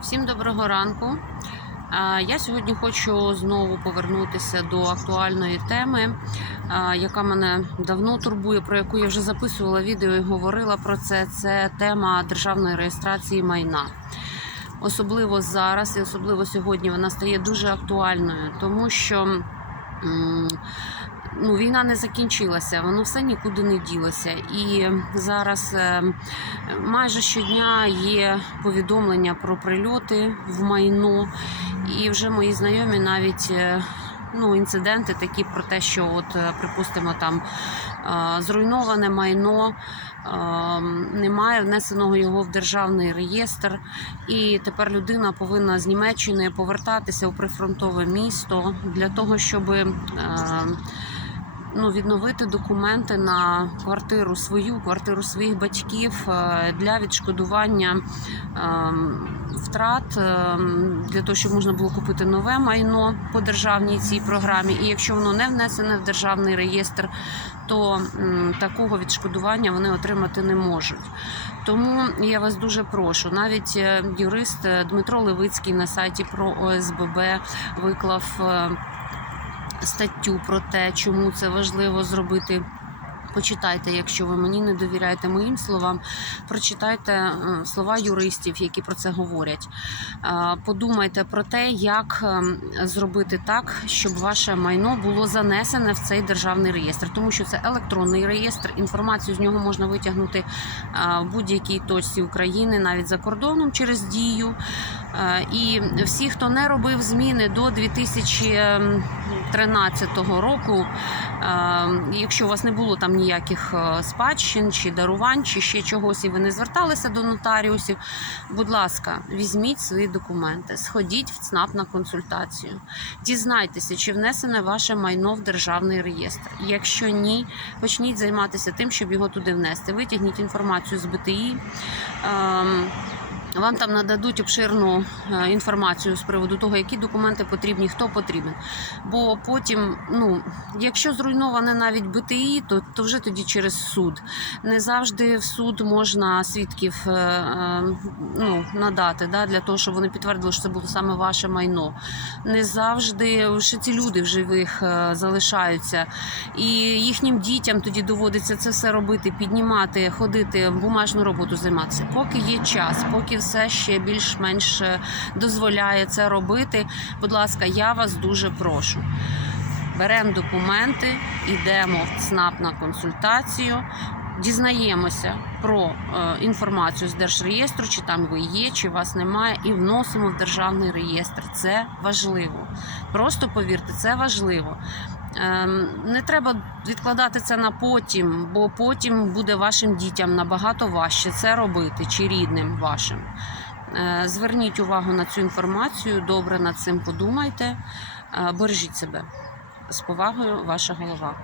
Всім доброго ранку. Я сьогодні хочу знову повернутися до актуальної теми, яка мене давно турбує, про яку я вже записувала відео і говорила про це. Це тема державної реєстрації майна. Особливо зараз і особливо сьогодні вона стає дуже актуальною, тому що ну, війна не закінчилася, воно все нікуди не ділося. І зараз е, майже щодня є повідомлення про прильоти в майно, і вже мої знайомі навіть. е, Ну, інциденти такі про те, що от, е, припустимо, там зруйноване майно, немає внесеного його в державний реєстр, і тепер людина повинна з Німеччини повертатися у прифронтове місто для того, щоб ну, відновити документи на квартиру свою, квартиру своїх батьків е, для відшкодування ем, втрат ем, для того, щоб можна було купити нове майно по державній цій програмі. І якщо воно не внесене в державний реєстр, то такого відшкодування вони отримати не можуть. Тому я вас дуже прошу. Навіть е, юрист е, Дмитро Левицький на сайті про ОСББ виклав. Е, статтю про те, чому це важливо зробити. Почитайте, якщо ви мені не довіряєте моїм словам, прочитайте е, слова юристів, які про це говорять. Е, Подумайте про те, як ем, зробити так, щоб ваше майно було занесене в цей державний реєстр, тому що це електронний реєстр. Інформацію з нього можна витягнути е, в будь-якій точці України, навіть за кордоном через дію. Е, І всі, хто не робив зміни до 2013 року, е, якщо у вас не було там ніяких е, спадщин чи дарувань, чи ще чогось, і ви не зверталися до нотаріусів, будь ласка, візьміть свої документи, сходіть в ЦНАП на консультацію, дізнайтеся, чи внесене ваше майно в державний реєстр. Якщо ні, почніть займатися тим, щоб його туди внести. Витягніть інформацію з БТІ. Вам там нададуть обширну е, інформацію з приводу того, які документи потрібні, хто потрібен. Бо потім, ну, якщо зруйноване навіть БТІ, то, то вже тоді через суд. Не завжди в суд можна свідків е, е, ну, надати да, для того, щоб вони підтвердили, що це було саме ваше майно. Не завжди ще ці люди в живих залишаються. І їхнім дітям тоді доводиться це все робити, піднімати, ходити, бумажну роботу займатися. Поки є час, поки все ще більш-менш е, дозволяє це робити. Будь ласка, я вас дуже прошу. Беремо документи, йдемо в ЦНАП на консультацію, дізнаємося про е, інформацію з держреєстру, чи там ви є, чи вас немає, і вносимо в державний реєстр. Це важливо. Просто повірте, це важливо. Ем, Не треба відкладати це на потім, бо потім буде вашим дітям набагато важче це робити чи рідним вашим. Е, Зверніть увагу на цю інформацію, добре над цим подумайте, Е, бережіть себе. З повагою, ваша голова.